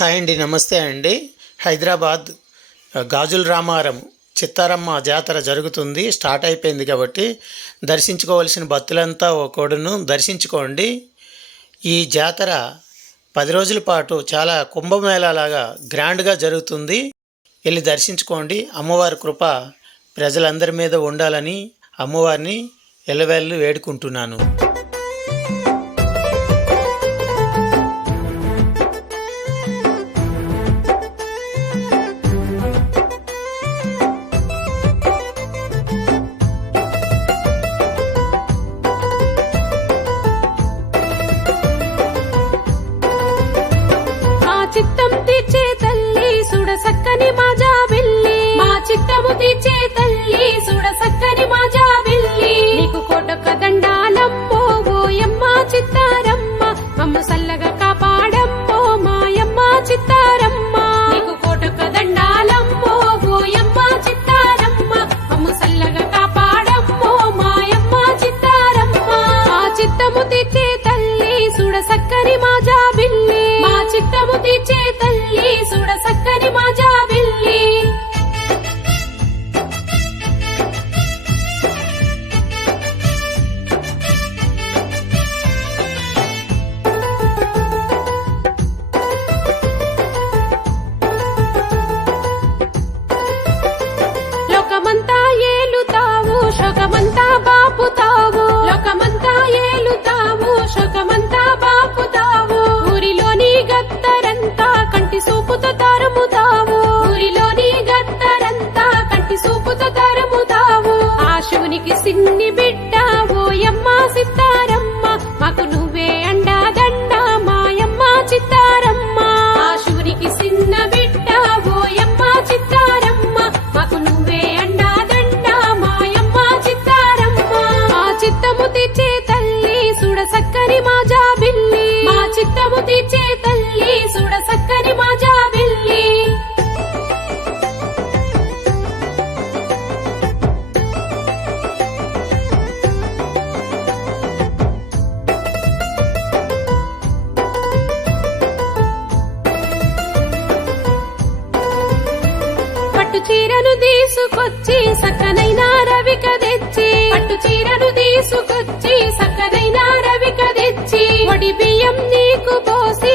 Hi అండి, నమస్తే అండి. హైదరాబాద్ గాజుల రామారం చిత్తారమ్మ జాతర జరుగుతుంది, స్టార్ట్ అయిపోయింది. కాబట్టి దర్శించుకోవాల్సిన భక్తులంతా ఒకడును దర్శించుకోండి. ఈ జాతర 10 రోజుల పాటు చాలా కుంభమేళాలాగా గ్రాండ్గా జరుగుతుంది. వెళ్ళి దర్శించుకోండి. అమ్మవారి కృప ప్రజలందరి మీద ఉండాలని అమ్మవారిని ఎల్లవేళలు వేడుకుంటున్నాను. చిత్తం తీర్చే తల్లి సుడ సక్కని మాజా బిల్లి, మా చిత్తము తీర్చే తల్లి సుడ సక్కని మాజా బిల్లి. నీకు కోటొక్క దండాలమ్మో ఓయమ్మ చిత్తారమ్మ, మమ్ము సల్లగా కాపాడమ్మో మాయమ్మ చిత్తారమ్మ. నీకు కోటొక్క దండాలమ్మో ఓయమ్మ చిత్తారమ్మ, మమ్ము సల్లగా కాపాడమ్మో మాయమ్మ చిత్తారమ్మ. మా చిత్తము తీర్చే తల్లి సుడ సక్కని మాజా బిల్లి, మా చిత్తము తీర్చే తల్లి సుడ సక్కని మాజా బిల్లి. లోకమంతా ఏలుతావు శోకమంతా బాపుతావు, లోకమంతా ఏలుతావు శోకమంతా బాపుతావు. ఊరిలోని గత్తరంతా కంటి సూపుతో తరుముతావు, ఊరిలోని గత్తరంతా కంటి సూపుతో తరుముతావు. ఆ శివునికి సిన్ని బిడ్డ ఓయమ్మ సిత్తారమ్మ, మాకు నువ్వే అండాదండ మాయమ్మ చిత్తారమ్మ. ఆ శివునికి సిన్న బిడ్డ ఓయమ్మ చిత్తారమ్మ, మాకు నువ్వే అండాదండ మాయమ్మ చిత్తారమ్మ. మా చిత్తము తీర్చే తల్లి సుడ సక్కని మాజా బిల్లి, మా చిత్తము తీర్చే తల్లి సుడ సక్కని మాజా బిల్లి. పట్టు చీరను తీసుకొచ్చి సక్కనైన రవిక తెచ్చి, పట్టు చీరను తీసుకొచ్చి సక్కనైన రవిక తెచ్చి, ఒడి బియ్యం నీకు పోసి